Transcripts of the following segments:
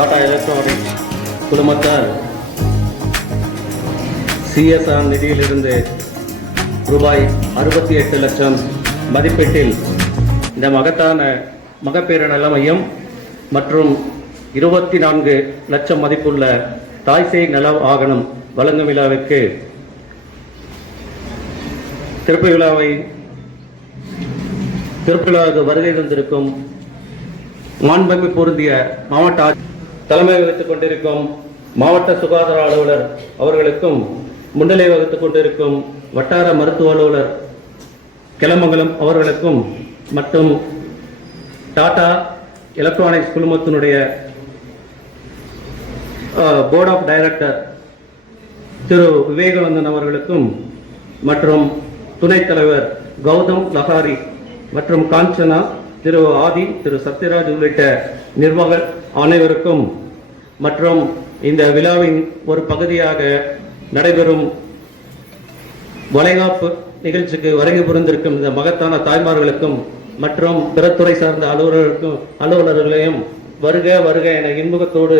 Tata electronics குழுமத்தால் CSR நிதியிலிருந்து ரூபாய் 68 லட்சம் மதிப்பீட்டில் இந்த மகத்தான மகப்பேறு நல மையம் மற்றும் 24 லட்சம் மதிப்புள்ள தாய்சேய் நல வாகனம் வழங்கும் விழாவிற்கு திறப்பு விழாவுக்கு வருகை தந்திருக்கும் மாண்புமிகு பொருந்திய மாவட்ட தலைமை வகித்துக் கொண்டிருக்கும் மாவட்ட சுகாதார அலுவலர் அவர்களுக்கும் முன்னிலை வகித்துக் கொண்டிருக்கும் வட்டார மருத்துவ அலுவலர் கிளமங்கலம் அவர்களுக்கும் மற்றும் டாடா எலக்ட்ரானிக்ஸ் குழுமத்தினுடைய board of director Thiru Vivekanandan அவர்களுக்கும் மற்றும் துணைத் தலைவர் கௌதம் லஹாரி மற்றும் காஞ்சனா திரு ஆதி திரு சத்யராஜ் உள்ளிட்ட நிர்வாக அனைவருக்கும் மற்றும் இந்த விழாவின் ஒரு பகுதியாக நடைபெறும் வளைகாப்பு நிகழ்ச்சிக்கு வருகை புரிந்திருக்கும் இந்த மகத்தான தாய்மார்களுக்கும் மற்றும் பிற துறை சார்ந்த அலுவலர்களையும் வருக வருக என இன்முகத்தோடு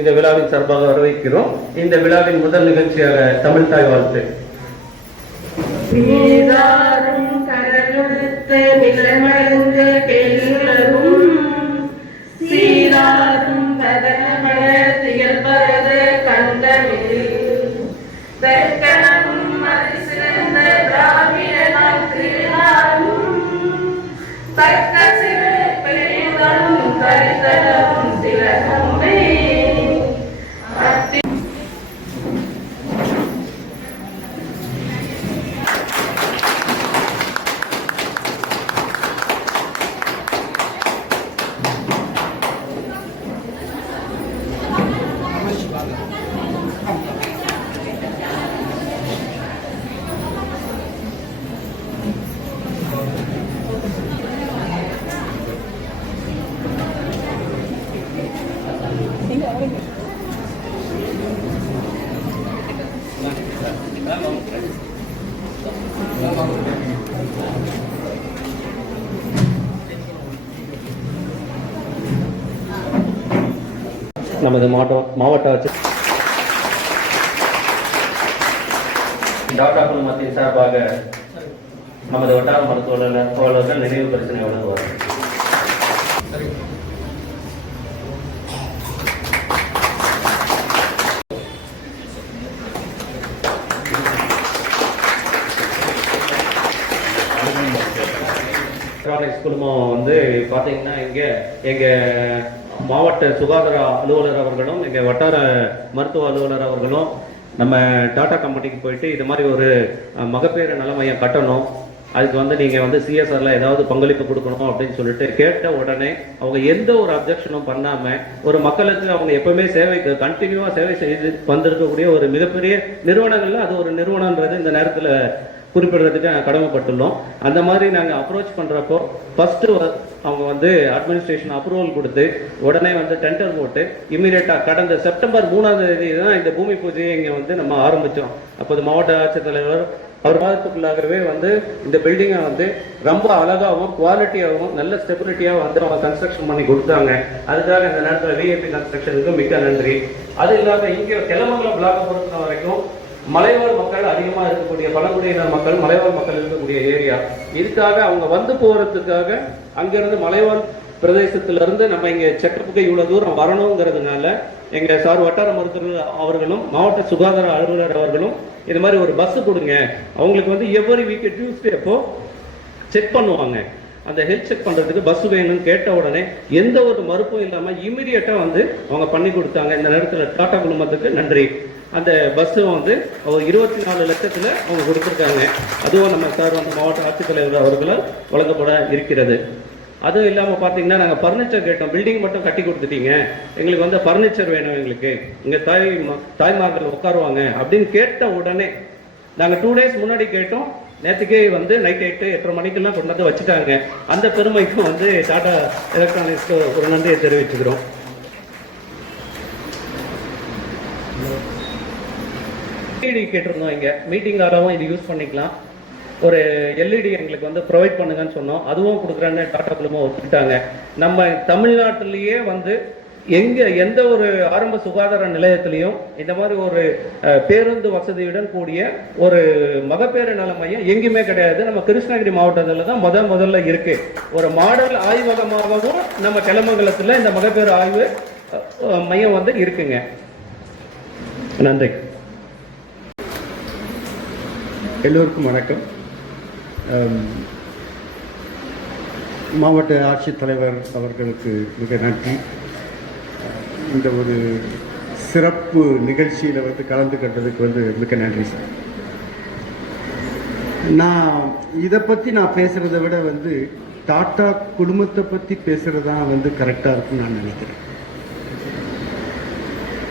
இந்த விழாவின் சார்பாக வரவேற்கிறோம். இந்த விழாவின் முதல் நிகழ்ச்சியாக தமிழ் தாய் வாழ்த்து. நமது மாவட்ட ஆட்சியர் டாடா குழுமத்தின் சார்பாக நமது வட்டார மருத்துவர்கள் நினைவு பரிசனை வழங்குவார்கள். எலக்ட்ரானிக்ஸ் குழுமம் வந்து பார்த்தீங்கன்னா இங்கே எங்கள் மாவட்ட சுகாதார அலுவலர் அவர்களும் எங்கள் வட்டார மருத்துவ அலுவலர் அவர்களும் நம்ம டாடா கம்பெனிக்கு போயிட்டு இது மாதிரி ஒரு மகப்பேறு நல மையம் கட்டணும், அதுக்கு வந்து நீங்கள் வந்து சிஎஸ்ஆரில் ஏதாவது பங்களிப்பு கொடுக்கணும் அப்படின்னு சொல்லிட்டு கேட்ட உடனே அவங்க எந்த ஒரு அப்ஜெக்ஷனும் பண்ணாமல் ஒரு மக்களுக்கு அவங்க எப்பவுமே கண்டினியூவாக சேவை செய்து வந்திருக்கக்கூடிய ஒரு மிகப்பெரிய நிறுவனங்கள்ல அது ஒரு நிறுவனன்றது இந்த நேரத்தில் குறிப்பிடுறதுக்கு கடமைப்பட்டுள்ளோம். அந்த மாதிரி நாங்கள் அப்ரோச் பண்ணுறப்போ ஃபர்ஸ்ட் அவங்க வந்து அட்மினிஸ்ட்ரேஷன் அப்ரூவல் கொடுத்து உடனே வந்து டெண்டர் போட்டு இமீடியட்டாக கடந்த செப்டம்பர் 3ஆம் தேதி தான் இந்த பூமி பூஜையை இங்கே வந்து நம்ம ஆரம்பித்தோம். அப்போது மாவட்ட ஆட்சித்தலைவர் அவர் மாதத்துக்குள்ளாகவே வந்து இந்த பில்டிங்கை வந்து ரொம்ப அழகாகவும் குவாலிட்டியாகவும் நல்ல ஸ்டெபிலிட்டியாக வந்து அவங்க கன்ஸ்ட்ரக்ஷன் பண்ணி கொடுத்தாங்க. அதுக்காக இந்த நேரத்தில் விஐபி கன்ஸ்ட்ரக்ஷனுக்கு மிக்க நன்றி. அது இல்லாமல் இங்கே கிளமங்கலம் பிளாக்கை பொறுத்த வரைக்கும் மலைவாழ் மக்கள் அதிகமாக இருக்கக்கூடிய பழங்குடியினர் மக்கள் மலைவாழ் மக்கள் இருக்கக்கூடிய ஏரியா. இதுக்காக அவங்க வந்து போகிறதுக்காக அங்கிருந்து மலைவாழ் பிரதேசத்திலிருந்து நம்ம இங்கே செக்கப்புக்கு இவ்வளோ தூரம் வரணுங்கிறதுனால எங்கள் சார் வட்டார மருத்துவர் அவர்களும் மாவட்ட சுகாதார அலுவலர் அவர்களும் இது மாதிரி ஒரு பஸ் கொடுங்க, அவங்களுக்கு வந்து எவ்ரி வீக் டியூஸ்டே அப்போ செக் பண்ணுவாங்க, அந்த ஹெல்த் செக் பண்ணுறதுக்கு பஸ் வேணும்னு கேட்ட உடனே எந்த ஒரு மறுப்பும் இல்லாமல் இமீடியட்டாக வந்து அவங்க பண்ணி கொடுத்தாங்க. இந்த நேரத்தில் டாடா குழுமத்துக்கு நன்றி. அந்த பஸ்ஸு வந்து 24 லட்சத்தில் அவங்க கொடுத்துருக்காங்க. அதுவும் நம்ம சார் வந்து மாவட்ட ஆட்சித்தலைவர் அவர்களால் வழங்கப்பட இருக்கிறது. அதுவும் இல்லாமல் பார்த்தீங்கன்னா நாங்கள் ஃபர்னிச்சர் கேட்டோம், பில்டிங் மட்டும் கட்டி கொடுத்துட்டீங்க, எங்களுக்கு வந்து ஃபர்னிச்சர் வேணும், எங்களுக்கு இங்கே தாய்மார்கள் உட்காருவாங்க அப்படின்னு கேட்ட உடனே நாங்கள் 2 days முன்னாடி கேட்டோம், நேற்றுக்கே வந்து நைட் 8-8:30 மணிக்கெல்லாம் கொண்டு வந்து வச்சுட்டாங்க. அந்த பெருமைக்கும் வந்து டாடா எலக்ட்ரானிக்ஸ்க்கு ஒரு நன்றியை தெரிவிச்சுக்கிறோம். எல்இடி கேட்டிருந்தோம், இங்கே மீட்டிங் ஆகவும் இது யூஸ் பண்ணிக்கலாம், ஒரு எல்இடி எங்களுக்கு வந்து ப்ரொவைட் பண்ணுங்கன்னு சொன்னோம், அதுவும் கொடுக்குறேன்னு டாடா குழுமம் ஒத்துக்கிட்டாங்க. நம்ம தமிழ்நாட்டிலேயே வந்து எந்த ஒரு ஆரம்ப சுகாதார நிலையத்திலையும் இந்த மாதிரி ஒரு பேருந்து வசதியுடன் கூடிய ஒரு மகப்பேறு நல மையம் எங்கேயுமே கிடையாது. நம்ம கிருஷ்ணகிரி மாவட்டத்தில் தான் முதல்ல இருக்கு. ஒரு மாடல் ஆய்வகமாகவும் நம்ம கிளமங்கலத்தில் இந்த மகப்பேறு ஆய்வு மையம் வந்து இருக்குங்க. நன்றி. எல்லோருக்கும் வணக்கம். மாவட்ட ஆட்சித்தலைவர் அவர்களுக்கு மிக நன்றி. இந்த ஒரு சிறப்பு நிகழ்ச்சியில் வந்து கலந்துக்கிட்டதுக்கு வந்து மிக நன்றி சார். நான் இதை பற்றி நான் பேசுகிறத விட வந்து டாடா குடும்பத்தை பற்றி பேசுகிறது தான் வந்து கரெக்டாக இருக்குன்னு நான் நினைக்கிறேன்.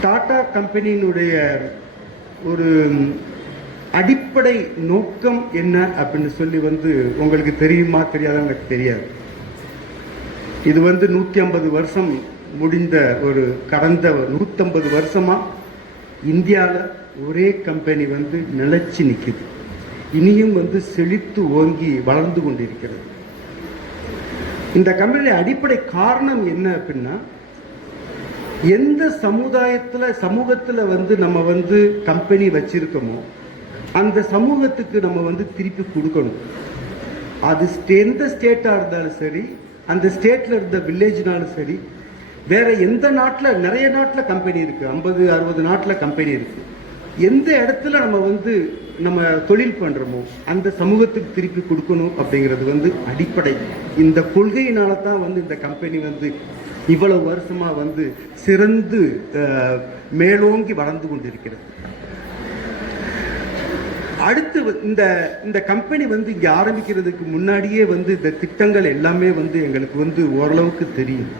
டாடா கம்பெனியினுடைய ஒரு அடிப்படை நோக்கம் என்ன அப்படின்னு சொல்லி வந்து உங்களுக்கு தெரியுமா தெரியாத எனக்கு தெரியாது. இது வந்து 150 வருஷம் முடிந்த ஒரு கடந்த 150 வருஷமா இந்தியாவில் ஒரே கம்பெனி வந்து நிலைச்சு நிற்குது. இனியும் வந்து செழித்து ஓங்கி வளர்ந்து கொண்டிருக்கிறது. இந்த கம்பெனியுடைய அடிப்படை காரணம் என்ன அப்படின்னா, எந்த சமூகத்தில் வந்து நம்ம வந்து கம்பெனி வச்சிருக்கோமோ அந்த சமூகத்துக்கு நம்ம வந்து திருப்பி கொடுக்கணும். அது எந்த ஸ்டேட்டாக இருந்தாலும் சரி, அந்த ஸ்டேட்டில் இருந்த வில்லேஜ்னாலும் சரி, வேற எந்த நாட்டில், நிறைய நாட்டில் கம்பெனி இருக்குது, 50-60 நாட்டில் கம்பெனி இருக்குது. எந்த இடத்துல நம்ம வந்து நம்ம தொழில் பண்ணுறோமோ அந்த சமூகத்துக்கு திருப்பி கொடுக்கணும் அப்படிங்கிறது வந்து அடிப்படை. இந்த கொள்கையினால தான் வந்து இந்த கம்பெனி வந்து இவ்வளவு வருஷமா வந்து சிறந்து மேலோங்கி வளர்ந்து கொண்டிருக்கிறது. அடுத்து இந்த கம்பெனி வந்து இங்கே ஆரம்பிக்கிறதுக்கு முன்னாடியே வந்து இந்த திட்டங்கள் எல்லாமே வந்து எங்களுக்கு வந்து ஓரளவுக்கு தெரியும்.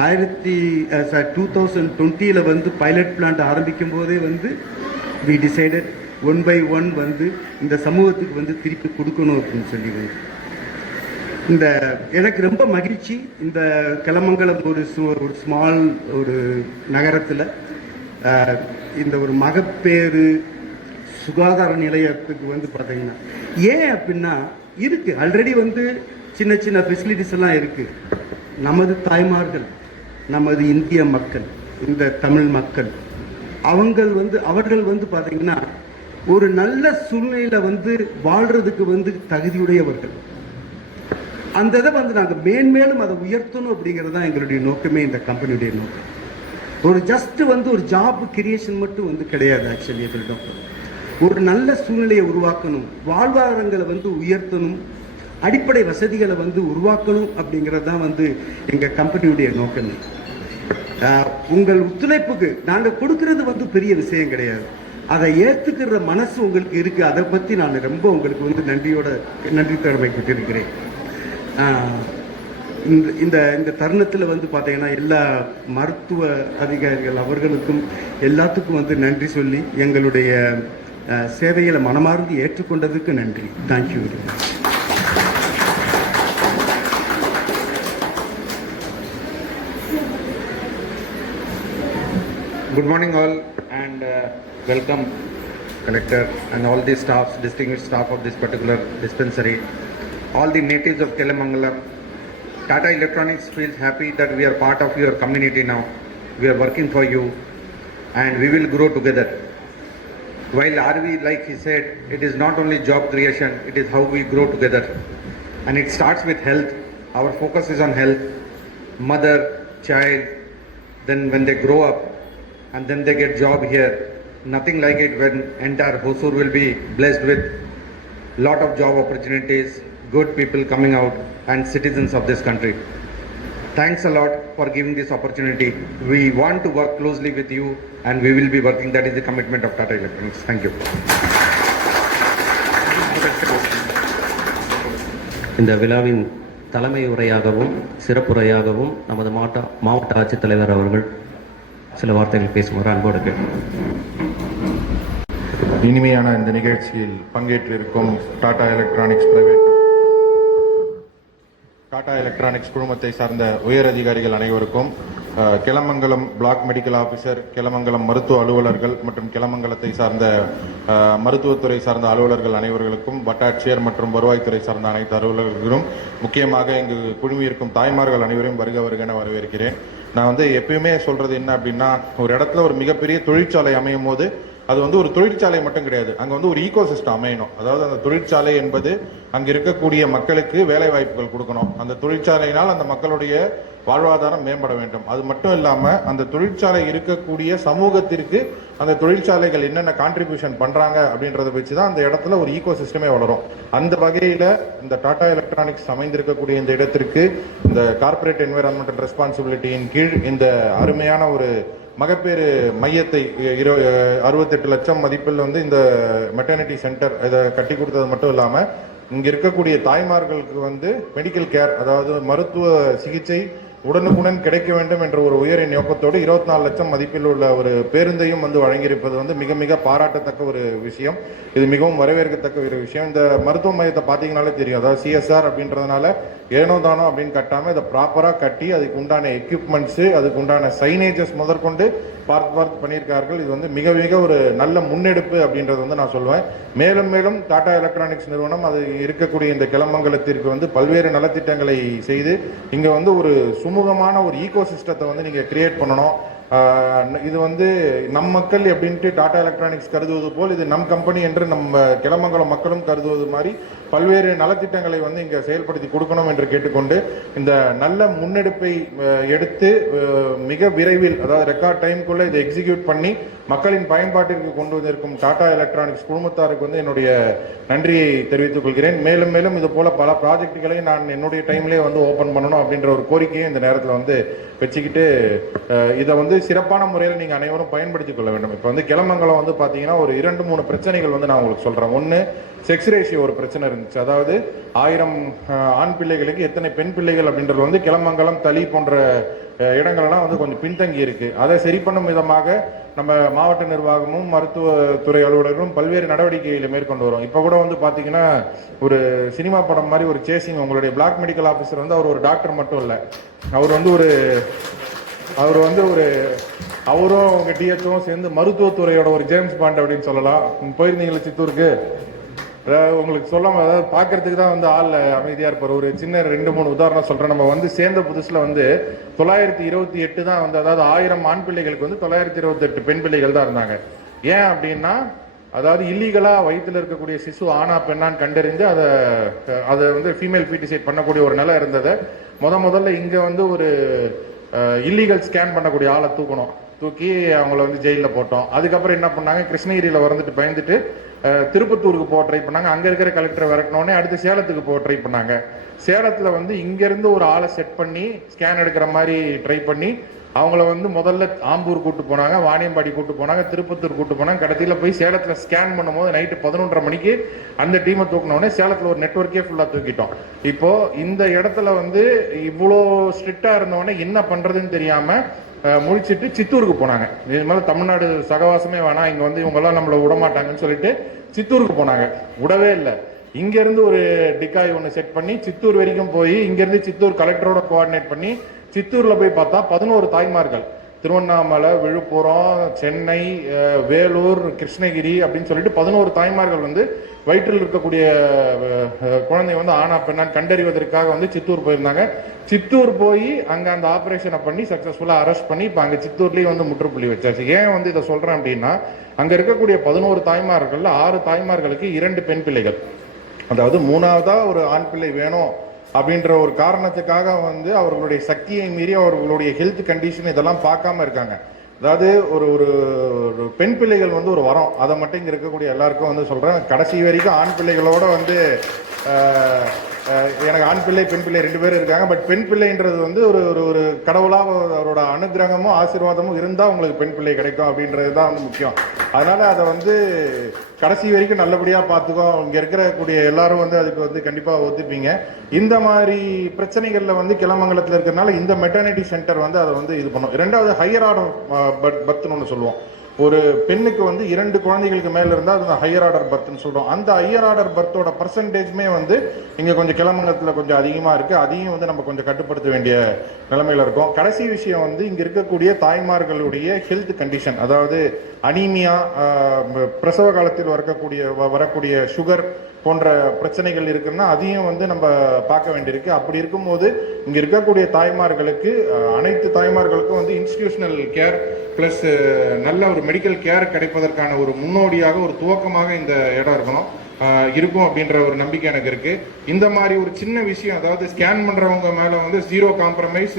2020 வந்து பைலட் பிளான்ட் ஆரம்பிக்கும் போதே வந்து வி டிசைடட் 1 by 1 வந்து இந்த சமூகத்துக்கு வந்து திருப்பி கொடுக்கணும் அப்படின்னு சொல்லி இந்த எனக்கு ரொம்ப மகிழ்ச்சி. இந்த கிளமங்கலம் ஒரு ஸ்மால் ஒரு நகரத்தில் இந்த ஒரு மகப்பேறு சுகாதார நிலையத்துக்கு வந்து பார்த்தீங்கன்னா ஏன் அப்படின்னா இருக்கு, ஆல்ரெடி வந்து சின்ன சின்ன ஃபெசிலிட்டிஸ் எல்லாம் இருக்கு. நமது தாய்மார்கள், நமது இந்திய மக்கள், இந்த தமிழ் மக்கள் அவர்கள் வந்து பார்த்தீங்கன்னா ஒரு நல்ல சூழ்நிலையில வந்து வாழ்றதுக்கு வந்து தகுதியுடையவர்கள். அந்த இதை வந்து நாங்கள் மேன்மேலும் அதை உயர்த்தணும் அப்படிங்கிறது தான் எங்களுடைய நோக்கமே, இந்த கம்பெனியுடைய நோக்கம். ஒரு ஜஸ்ட் வந்து ஒரு ஜாப் கிரியேஷன் மட்டும் வந்து கிடையாது. ஆக்சுவலி எங்கள் ஒரு நல்ல சூழ்நிலையை உருவாக்கணும், வாழ்வாதாரங்களை வந்து உயர்த்தணும், அடிப்படை வசதிகளை வந்து உருவாக்கணும் அப்படிங்கிறது தான் வந்து எங்கள் கம்பெனியுடைய நோக்கமே. உங்கள் ஒத்துழைப்புக்கு நாங்கள் கொடுக்கறது வந்து பெரிய விஷயம் கிடையாது. அதை ஏற்றுக்கிற மனசு உங்களுக்கு இருக்கு. அதை பற்றி நான் ரொம்ப உங்களுக்கு வந்து நன்றி கடமைப்பட்டிருக்கிறேன். இந்த தருணத்தில் வந்து பார்த்தீங்கன்னா எல்லா மருத்துவ அதிகாரிகள் அவர்களுக்கும் எல்லாத்துக்கும் வந்து நன்றி சொல்லி எங்களுடைய சேவைகளை மனமார்ந்து ஏற்றுக்கொண்டதுக்கு நன்றி. Thank you very much. Good morning all, and welcome Collector and all the staffs, distinguished staff of this particular dispensary, all the natives of Kelamangalam. Tata Electronics feels happy that we are part of your community now. We are working for you and we will grow together. While RV, like he said, it is not only job creation, it is how we grow together. And it starts with health. Our focus is on health, mother, child, then when they grow up, and then they get job here. Nothing like it when entire Hosur will be blessed with lot of job opportunities, good people coming out and citizens of this country. Thanks a lot for giving this opportunity. We want to work closely with you and we will be working. That is the commitment of Tata Electronics. Thank you. இந்த விழாவின் தலைமை உரையாகவும் சிறப்புரையாகவும் நமது மாவட்ட ஆட்சித்தலைவர் அவர்கள் சில வார்த்தைகள் பேசுமாறு அன்போடு கேட்கிறோம். இனிமையான இந்த நிகழ்ச்சியில் பங்கேற்றிருக்கும் டாடா எலக்ட்ரானிக்ஸ் குழுமத்தை சார்ந்த உயர் அதிகாரிகள் அனைவருக்கும், Kilamangalam black medical officer, Kilamangalam மருத்துவ அலுவலர்கள் மற்றும் கிளமங்கலத்தை சார்ந்த மருத்துவத்துறை சார்ந்த அலுவலர்கள் அனைவர்களுக்கும், வட்டாட்சியர் மற்றும் வருவாய்த்துறை சார்ந்த அனைத்து அலுவலர்களும், முக்கியமாக இங்கு குழுமியிருக்கும் தாய்மார்கள் அனைவரும் வருக வருக என வரவேற்கிறேன். நான் வந்து எப்பயுமே சொல்றது என்ன அப்படின்னா, ஒரு இடத்துல ஒரு மிகப்பெரிய தொழிற்சாலை அமையும் போது அது வந்து ஒரு தொழிற்சாலை மட்டும் கிடையாது, அங்க வந்து ஒரு ஈகோ சிஸ்டம் அமையணும். அதாவது அந்த தொழிற்சாலை என்பது அங்க இருக்கக்கூடிய மக்களுக்கு வேலை வாய்ப்புகள் கொடுக்கணும். அந்த தொழிற்சாலையினால் அந்த மக்களுடைய வாழ்வாதாரம் மேம்பட வேண்டும். அது மட்டும் இல்லாம அந்த தொழிற்சாலை இருக்கக்கூடிய சமூகத்திற்கு அந்த தொழிற்சாலைகள் என்னென்ன கான்ட்ரிபியூஷன் பண்றாங்க அப்படின்றத வச்சு தான் அந்த இடத்துல ஒரு ஈகோ சிஸ்டமே வளரும். அந்த வகையில இந்த டாடா எலக்ட்ரானிக்ஸ் அமைந்திருக்கக்கூடிய இந்த இடத்திற்கு இந்த கார்ப்பரேட் என்வைரன்மெண்டல் ரெஸ்பான்சிபிலிட்டியின் கீழ் இந்த அருமையான ஒரு மகப்பேறு மையத்தை 68 லட்சம் மதிப்பில் வந்து இந்த மெட்டர்னிட்டி சென்டர் இதை கட்டி கொடுத்தது மட்டும் இல்லாம இங்க இருக்கக்கூடிய தாய்மார்களுக்கு வந்து மெடிக்கல் கேர், அதாவது மருத்துவ சிகிச்சை உடனுக்குடன் கிடைக்க வேண்டும் என்ற ஒரு உயரிய நோக்கத்தோடு 24 லட்சம் மதிப்பில் உள்ள ஒரு பேருந்தையும் வந்து வழங்கியிருப்பது வந்து மிக மிக பாராட்டத்தக்க ஒரு விஷயம். இது மிகவும் வரவேற்கத்தக்க ஒரு விஷயம். இந்த மருத்துவ மையத்தை பார்த்தீங்கன்னாலே தெரியும், அதாவது சிஎஸ்ஆர் அப்படின்றதுனால ஏனோ தானோ அப்படின்னு கட்டாம இதை ப்ராப்பரா கட்டி அதுக்கு உண்டான எக்யூப்மெண்ட்ஸ், அதுக்கு உண்டான சைனேஜஸ் முதற்கொண்டு பார்த்து பண்ணியிருக்கார்கள். இது வந்து மிக மிக ஒரு நல்ல முன்னெடுப்பு அப்படின்றது வந்து நான் சொல்லுவேன். மேலும் மேலும் டாடா எலக்ட்ரானிக்ஸ் நிறுவனம் அது இருக்கக்கூடிய இந்த கிளமங்கலத்திற்கு வந்து பல்வேறு நலத்திட்டங்களை செய்து இங்க வந்து ஒரு சுமூகமான ஒரு ஈகோ சிஸ்டத்தை வந்து நீங்க கிரியேட் பண்ணணும். இது வந்து நம் மக்கள் அப்படின்ட்டு டாடா எலக்ட்ரானிக்ஸ் கருதுவது போல் இது நம் கம்பெனி என்று நம்ம கிளமங்கலம் மக்களும் கருதுவது மாதிரி பல்வேறு நலத்திட்டங்களை வந்து இங்க செயல்படுத்தி கொடுக்கணும் என்று கேட்டுக்கொண்டு இந்த நல்ல முன்னெடுப்பை எடுத்து மிக விரைவில், அதாவது ரெக்கார்ட் டைமுக்குள்ள இதை எக்ஸிக்யூட் பண்ணி மக்களின் பயன்பாட்டிற்கு கொண்டு வந்திருக்கும் டாடா எலக்ட்ரானிக்ஸ் குழுமத்தாருக்கு வந்து என்னுடைய நன்றியை தெரிவித்துக் கொள்கிறேன். மேலும் மேலும் இது போல பல ப்ராஜெக்டுகளை நான் என்னுடைய டைம்லேயே வந்து ஓபன் பண்ணணும் அப்படின்ற ஒரு கோரிக்கையை இந்த நேரத்தில் வந்து வச்சுக்கிட்டு இதை வந்து சிறப்பான முறையில் நீங்க அனைவரும் பயன்படுத்திக் கொள்ள வேண்டும். இப்போ வந்து கிளமங்கலம் வந்து பாத்தீங்கன்னா ஒரு 2-3 பிரச்சனைகள் வந்து நான் உங்களுக்கு சொல்றேன். ஒன்னு, செக்ஸ் ரேஷியோ ஒரு பிரச்சனை இருந்துச்சு. அதாவது 1000 ஆண் பிள்ளைகளுக்கு எத்தனை பெண் பிள்ளைகள் அப்படின்றது வந்து கிளமங்கலம், தளி போன்ற இடங்கள்லாம் வந்து கொஞ்சம் பின்தங்கி இருக்கு. அதை சரி பண்ணும் விதமாக நம்ம மாவட்ட நிர்வாகமும் மருத்துவத்துறை அலுவலர்களும் பல்வேறு நடவடிக்கைகளை மேற்கொண்டு வரும். இப்ப கூட வந்து பாத்தீங்கன்னா ஒரு சினிமா படம் மாதிரி ஒரு சேசிங், உங்களுடைய பிளாக் மெடிக்கல் ஆபீசர் வந்து அவர் ஒரு டாக்டர் மட்டும் இல்ல, அவர் வந்து அவரும் உங்க டிஎச்சும் சேர்ந்து மருத்துவத்துறையோட ஒரு ஜேம்ஸ் பாண்ட் அப்படின்னு சொல்லலாம். போயிருந்தீங்களா சித்தூருக்கு? உங்களுக்கு சொல்லாம, அதாவது பாக்குறதுக்கு தான் வந்து ஆள் அமைதியா இருப்பார். ஒரு சின்ன 2-3 உதாரணம் சொல்றேன். நம்ம வந்து சேர்ந்த புதுசுல வந்து 928 தான் வந்து, அதாவது 1000 ஆண் பிள்ளைகளுக்கு வந்து 928 பெண் பிள்ளைகள் தான் இருந்தாங்க. ஏன் அப்படின்னா, அதாவது இல்லீகலா வயிற்றுல இருக்கக்கூடிய சிசு ஆனா பெண்ணான்னு கண்டறிந்து அதை வந்து ஃபீமேல் ஃபீட்டிசைட் பண்ணக்கூடிய ஒரு நிலை இருந்தது. முதல்ல இங்க வந்து ஒரு இல்லீகல் ஸ்கேன் பண்ணக்கூடிய ஆளை தூக்கி அவங்கள வந்து ஜெயிலில் போட்டோம். அதுக்கப்புறம் என்ன பண்ணாங்க, கிருஷ்ணகிரியில் வந்துட்டு பயந்துட்டு திருப்பத்தூருக்கு போக ட்ரை பண்ணாங்க. அங்க இருக்கிற கலெக்டரை விரட்டினோடனே அடுத்து சேலத்துக்கு போக ட்ரை பண்ணாங்க. சேலத்துல வந்து இங்க இருந்து ஒரு ஆளை செட் பண்ணி ஸ்கேன் எடுக்கிற மாதிரி ட்ரை பண்ணி அவங்கள வந்து முதல்ல ஆம்பூர் கூட்டு போனாங்க, வாணியம்பாடி கூட்டு போனாங்க, திருப்பத்தூர் கூட்டு போனாங்க. கடைசியில போய் சேலத்துல ஸ்கேன் பண்ணும்போது நைட்டு 11:30 மணிக்கு அந்த டீமை தூக்கினோடனே சேலத்துல ஒரு நெட்வொர்க்கே ஃபுல்லா தூக்கிட்டோம். இப்போ இந்த இடத்துல வந்து இவ்வளோ ஸ்ட்ரிக்டா இருந்தோடனே என்ன பண்றதுன்னு தெரியாம முடிச்சிட்டு சித்தூருக்கு போனாங்க. இது மேல தமிழ்நாடு சகவாசமே வேணாம், இங்க வந்து இவங்க எல்லாம் நம்மள விடமாட்டாங்கன்னு சொல்லிட்டு சித்தூருக்கு போனாங்க. விடவே இல்லை. இங்க இருந்து ஒரு டிகாய் ஒன்று செட் பண்ணி சித்தூர் வரைக்கும் போய் இங்க இருந்து சித்தூர் கலெக்டரோட கோஆர்டினேட் பண்ணி சித்தூர்ல போய் பார்த்தா 11 தாய்மார்கள், திருவண்ணாமலை, விழுப்புரம், சென்னை, வேலூர், கிருஷ்ணகிரி அப்படின்னு சொல்லிட்டு 11 தாய்மார்கள் வந்து வயிற்றில் இருக்கக்கூடிய குழந்தை வந்து ஆனா பெண்ணான்னு கண்டறிவதற்காக வந்து சித்தூர் போயிருந்தாங்க. சித்தூர் போய் அங்க அந்த ஆபரேஷனை பண்ணி சக்சஸ்ஃபுல்லா அரெஸ்ட் பண்ணி இப்ப அங்க சித்தூர்லயும் வந்து முற்றுப்புள்ளி வச்சாச்சு. ஏன் வந்து இதை சொல்றேன் அப்படின்னா, அங்க இருக்கக்கூடிய 11 தாய்மார்கள் 6 தாய்மார்களுக்கு 2 பெண் பிள்ளைகள், அதாவது 3ஆவதா ஒரு ஆண் பிள்ளை வேணும் அப்படின்ற ஒரு காரணத்துக்காக வந்து அவர்களுடைய சக்தியை மீறி அவர்களுடைய ஹெல்த் கண்டிஷன் இதெல்லாம் பார்க்காம இருக்காங்க. அதாவது ஒரு ஒரு பெண் பிள்ளைகள் வந்து ஒரு வரம், அதை மட்டும் இங்க இருக்கக்கூடிய எல்லாருக்கும் வந்து சொல்றேன். கடைசி வரைக்கும் ஆண் பிள்ளைகளோட வந்து எனக்கு ஆண் பிள்ளை பெண் பிள்ளை 2 பேரும் இருக்காங்க. பட் பெண் பிள்ளைன்றது வந்து ஒரு ஒரு கடவுளா அவரோட அனுகிரகமும் ஆசீர்வாதமும் இருந்தா உங்களுக்கு பெண் பிள்ளை கிடைக்கும் அப்படின்றது தான் வந்து முக்கியம். அதனால அதை வந்து கடைசி வரைக்கும் நல்லபடியா பார்த்துக்கோ. இங்க இருக்கக்கூடிய எல்லாரும் வந்து அதுக்கு வந்து கண்டிப்பா ஒத்துப்பீங்க. இந்த மாதிரி பிரச்சனைகள்ல வந்து கிளமங்கலத்தில் இருக்கிறதுனால இந்த மெட்டர்னிட்டி சென்டர் வந்து அதை வந்து இது பண்ணும். 2வது ஹையர் ஆர்டர் பர்த்னு ஒன்று சொல்லுவோம். ஒரு பெண்ணுக்கு வந்து 2 குழந்தைகளுக்கு மேல இருந்தா அது ஹையர் ஆர்டர் பர்த்னு சொல்றோம். அந்த ஹையர் ஆர்டர் பர்த்தோட பர்சன்டேஜ்மே வந்து இங்க கொஞ்சம் கிளமங்கலத்துல கொஞ்சம் அதிகமா இருக்கு. அதையும் வந்து நம்ம கொஞ்சம் கட்டுப்படுத்த வேண்டிய நிலைமையில இருக்கும். கடைசி விஷயம் வந்து இங்க இருக்கக்கூடிய தாய்மார்களுடைய ஹெல்த் கண்டிஷன், அதாவது அனீமியா, பிரசவ காலத்தில் வரக்கூடிய சுகர், போன்ற பிரச்சனைகள் இருக்குன்னா அதையும் வந்து நம்ம பார்க்க வேண்டியிருக்கு. அப்படி இருக்கும்போது இங்க இருக்கக்கூடிய தாய்மார்களுக்கு அனைத்து தாய்மார்களுக்கும் வந்து இன்ஸ்டிடியூஷனல் கேர் பிளஸ் நல்ல ஒரு மெடிக்கல் கேர் கிடைப்பதற்கான ஒரு முன்னோடியாக ஒரு துவக்கமாக இந்த இடம் இருக்கணும் இருக்கும் அப்படின்ற ஒரு நம்பிக்கை எனக்கு இருக்கு. இந்த மாதிரி ஒரு சின்ன விஷயம், அதாவது ஸ்கேன் பண்றவங்க மேல வந்து ஜீரோ காம்ப்ரமைஸ்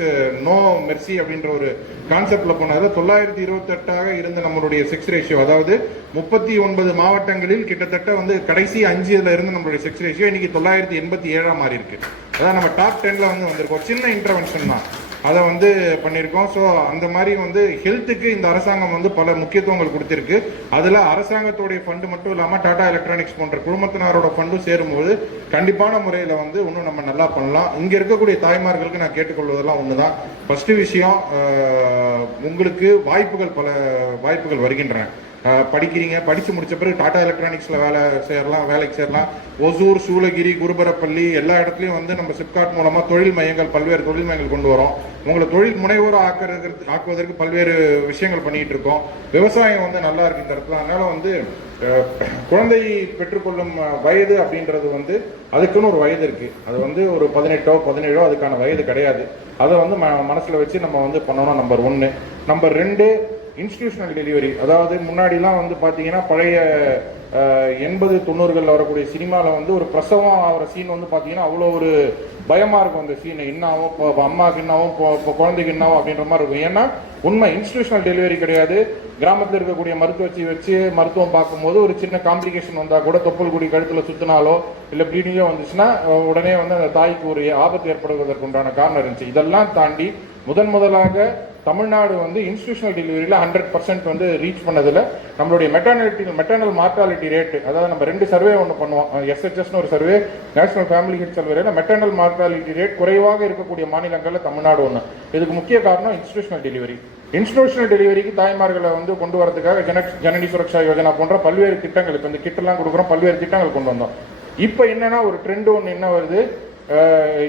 நோ மெர்சி அப்படின்ற ஒரு கான்செப்ட்ல போனது 928 இருந்த நம்மளுடைய செக்ஸ் ரேஷியோ, அதாவது 39 மாவட்டங்களில் கிட்டத்தட்ட வந்து கடைசி 5 இருந்து நம்மளுடைய செக்ஸ் ரேஷியோ இன்னைக்கு 987 மாறி இருக்கு. அதான் நம்ம டாப் 10ல வந்து வந்திருக்கோம். சின்ன இன்டர்வென்ஷன் தான் அதை வந்து பண்ணியிருக்கோம். ஸோ அந்த மாதிரி வந்து ஹெல்த்துக்கு இந்த அரசாங்கம் வந்து பல முக்கியத்துவங்கள் கொடுத்திருக்கு. அதில் அரசாங்கத்தோடைய ஃபண்டு மட்டும் இல்லாமல் டாடா எலக்ட்ரானிக்ஸ் போன்ற குழுமத்தினரோட ஃபண்டும் சேரும்போது கண்டிப்பான முறையில் வந்து இன்னும் நம்ம நல்லா பண்ணலாம். இங்கே இருக்கக்கூடிய தாய்மார்களுக்கு நான் கேட்டுக்கொள்வதெல்லாம் ஒன்று தான். ஃபர்ஸ்ட் விஷயம், உங்களுக்கு பல வாய்ப்புகள் வருகின்றன. படிக்கிறீங்க, படித்து முடிச்ச பிறகு டாடா எலக்ட்ரானிக்ஸில் வேலைக்கு சேரலாம். ஒசூர், சூளகிரி, குருபரப்பள்ளி எல்லா இடத்துலையும் வந்து நம்ம சிப்காட் மூலமாக பல்வேறு தொழில் மையங்கள் கொண்டு வரோம். உங்களை தொழில் முனைவோர் ஆக்குவதற்கு பல்வேறு விஷயங்கள் பண்ணிட்டு இருக்கோம். விவசாயம் வந்து நல்லா இருக்கு இந்த இடத்துல. அதனால வந்து குழந்தை பெற்றுக்கொள்ளும் வயது அப்படின்றது வந்து அதுக்குன்னு ஒரு வயது இருக்கு. அது வந்து ஒரு 18ஓ 17ஓ அதுக்கான வயது கிடையாது. அதை வந்து மனசுல வச்சு நம்ம வந்து பண்ணணும். நம்பர் 1. Number 2, institutional delivery. அதாவது முன்னாடிலாம் வந்து பார்த்தீங்கன்னா பழைய 80-90களில் வரக்கூடிய சினிமாவில் வந்து ஒரு பிரசவம் ஆகிற சீன் வந்து பார்த்தீங்கன்னா அவ்வளோ ஒரு பயமாக இருக்கும். அந்த சீன் என்னாவும் இப்போ அம்மாவுக்கு என்னாவும் இப்போ குழந்தைக்கு என்னாவும் அப்படின்ற மாதிரி இருக்கும். ஏன்னா உண்மை இன்ஸ்டிடியூஷனல் டெலிவரி கிடையாது. கிராமத்தில் இருக்கக்கூடிய மருத்துவச்சி வச்சு மருத்துவம் பார்க்கும்போது ஒரு சின்ன காம்ப்ளிகேஷன் வந்தால் கூட தொப்புள் குடி கழுத்தில் சுற்றினாலோ இல்லை ப்ளீடிங்கோ வந்துச்சுன்னா உடனே வந்து அந்த தாய்க்கு ஒரு ஆபத்து ஏற்படுவதற்கு உண்டான காரணம் இருந்துச்சு. இதெல்லாம் தாண்டி முதலாக தமிழ்நாடு வந்து இன்ஸ்டிடியூஷனல் டெலிவரியில் 100% வந்து ரீச் பண்ணதில் நம்மளுடைய மெட்டர்னல் மார்டாலிட்டி ரேட்டு, அதாவது நம்ம 2 சர்வே ஒன்று பண்ணுவோம். SHSன்னு ஒரு சர்வே, நேஷனல் ஃபேமிலி ஹெல்த் சர்வேல மெட்டர்னல் மார்டாலிட்டி ரேட் குறைவாக இருக்கக்கூடிய மாநிலங்களில் தமிழ்நாடு ஒன்று. இதுக்கு முக்கிய காரணம் இன்ஸ்டிடியூஷனல் டெலிவரி. இன்ஸ்டிடியூஷனல் டெலிவரிக்கு தாய்மார்களை வந்து கொண்டு வரதுக்காக ஜனனி சுரக்ஷா யோஜனா போன்ற பல்வேறு திட்டங்கள், இப்போ இந்த கிட்டெல்லாம் கொடுக்குறோம், பல்வேறு திட்டங்கள் கொண்டு வந்தோம். இப்போ என்னன்னா ஒரு ட்ரெண்ட் ஒன்று என்ன வருது,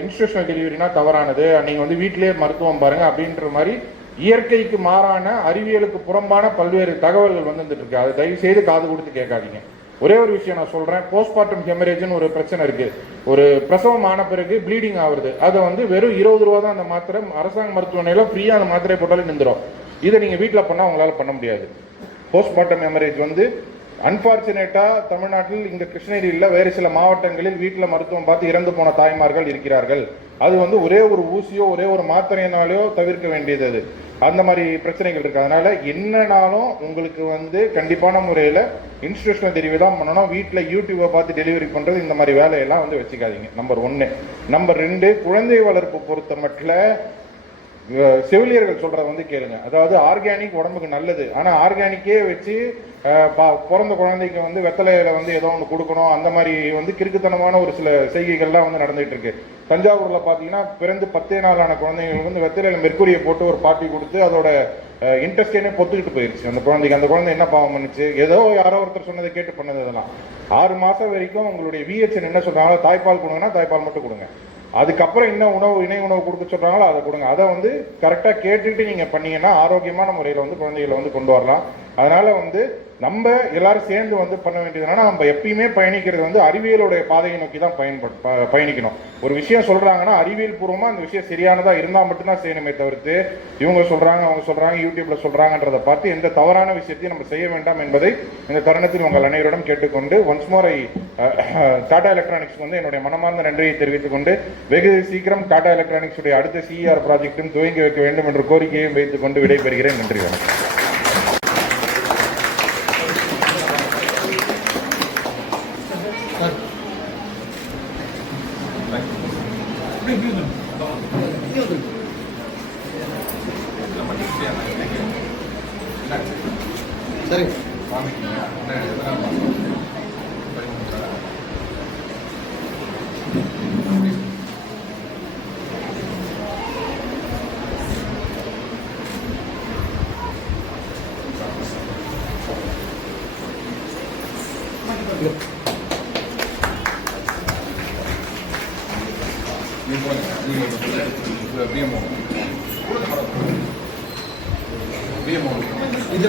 இன்ஸ்டிடியூஷனல் டெலிவரினா தவறானது, நீங்கள் வந்து வீட்டிலேயே மருத்துவம் பாருங்க அப்படின்ற மாதிரி இயற்கைக்கு மாறான அறிவியலுக்கு புறம்பான பல்வேறு தகவல்கள் வந்துட்டு இருக்கு. அதை தயவு செய்து காது கொடுத்து கேட்காதீங்க. ஒரே ஒரு விஷயம் நான் சொல்றேன், போஸ்ட்மார்ட்டம் ஹெமரேஜ்னு ஒரு பிரச்சனை இருக்கு. ஒரு பிரசவம் ஆன பிறகு ப்ளீடிங் ஆகுது. அதை வந்து வெறும் 20 ரூபா தான் அந்த மாத்திரை, அரசாங்க மருத்துவமனையில ஃப்ரீயா அந்த மாத்திரை போட்டாலும் நின்றுடும். இதை நீங்க வீட்டில் பண்ணா உங்களால பண்ண முடியாது. போஸ்ட்மார்ட்டம் ஹெமரேஜ் வந்து அன்பார்ச்சுனேட்டா தமிழ்நாட்டில் இந்த கிருஷ்ணகிரியில் வேறு சில மாவட்டங்களில் வீட்டில் மருத்துவம் பார்த்து இறந்து போன தாய்மார்கள் இருக்கிறார்கள். அது வந்து ஒரே ஒரு ஊசியோ ஒரே ஒரு மாத்திரையினாலேயோ தவிர்க்க வேண்டியது. அது அந்த மாதிரி பிரச்சனைகள் இருக்கு. அதனால என்னன்னாலும் உங்களுக்கு வந்து கண்டிப்பான முறையில் இன்ஸ்டிடியூஷனல் டெலிவரி தான் பண்ணணும். வீட்டில் யூடியூப்பை பார்த்து டெலிவரி பண்ணுறது இந்த மாதிரி வேலையெல்லாம் வந்து வச்சுக்காதீங்க. நம்பர் 1. நம்பர் 2, குழந்தை வளர்ப்பு பொறுத்த மட்டும் செவிலியர்கள் சொல்றத வந்து கேளுங்க. அதாவது ஆர்கானிக் உடம்புக்கு நல்லது, ஆனா ஆர்கானிக்கே வச்சு பிறந்த குழந்தைக்கு வந்து வெத்தலையில வந்து ஏதோ ஒன்று கொடுக்கணும், அந்த மாதிரி வந்து கிறுக்குத்தனமான ஒரு சில செய்கைகள்லாம் வந்து நடந்துட்டு இருக்கு. தஞ்சாவூர்ல பாத்தீங்கன்னா பிறந்து 10 நாளான குழந்தைங்களுக்கு வந்து வெத்தலையில மெர்க்குரியை போட்டு ஒரு பாட்டி கொடுத்து அதோட இன்ட்ரெஸ்டே பொத்துக்கிட்டு போயிருச்சு அந்த குழந்தைக்கு. அந்த குழந்தை என்ன பாவம் பண்ணுச்சு, ஏதோ யாரோ ஒருத்தர் சொன்னதை கேட்டு பண்ணது. இதெல்லாம் 6 மாசம் வரைக்கும் உங்களுடைய VHN என்ன சொல்றாங்க, தாய்ப்பால் கொடுங்கன்னா தாய்ப்பால் மட்டும் கொடுங்க. அதுக்கப்புறம் என்ன இணை உணவு கொடுக்க சொல்றாங்களோ அதை கொடுங்க. அதை வந்து கரெக்டா கேட்டுட்டு நீங்க பண்ணீங்கன்னா ஆரோக்கியமான முறையில வந்து குழந்தைகளை வந்து கொண்டு வரலாம். அதனால வந்து நம்ம எல்லாரும் சேர்ந்து வந்து பண்ண வேண்டியதுனா, நம்ம எப்பயுமே பயணிக்கிறது வந்து அறிவியலுடைய பாதையை நோக்கி தான் பயணிக்கணும். ஒரு விஷயம் சொல்றாங்கன்னா அறிவியல் பூர்வமா அந்த விஷயம் சரியானதா இருந்தா மட்டும்தான் செய்யணுமே தவிர்த்து இவங்க சொல்றாங்க அவங்க சொல்றாங்க யூடியூப்ல சொல்றாங்கன்றதை பார்த்து எந்த தவறான விஷயத்தையும் நம்ம செய்ய வேண்டாம் என்பதை இந்த தருணத்தில் உங்கள் அனைவரிடம் கேட்டுக்கொண்டு ஒன்ஸ் மோர் டாடா எலக்ட்ரானிக்ஸ் வந்து என்னுடைய மனமார்ந்த நன்றியை தெரிவித்துக் கொண்டு வெகு சீக்கிரம் டாடா எலக்ட்ரானிக்ஸ் உடைய அடுத்த CER ப்ராஜெக்டும் துவங்கி வைக்க வேண்டும் என்ற கோரிக்கையை வைத்துக் கொண்டு விடைபெறுகிறேன். நன்றி, வணக்கம். சரி இது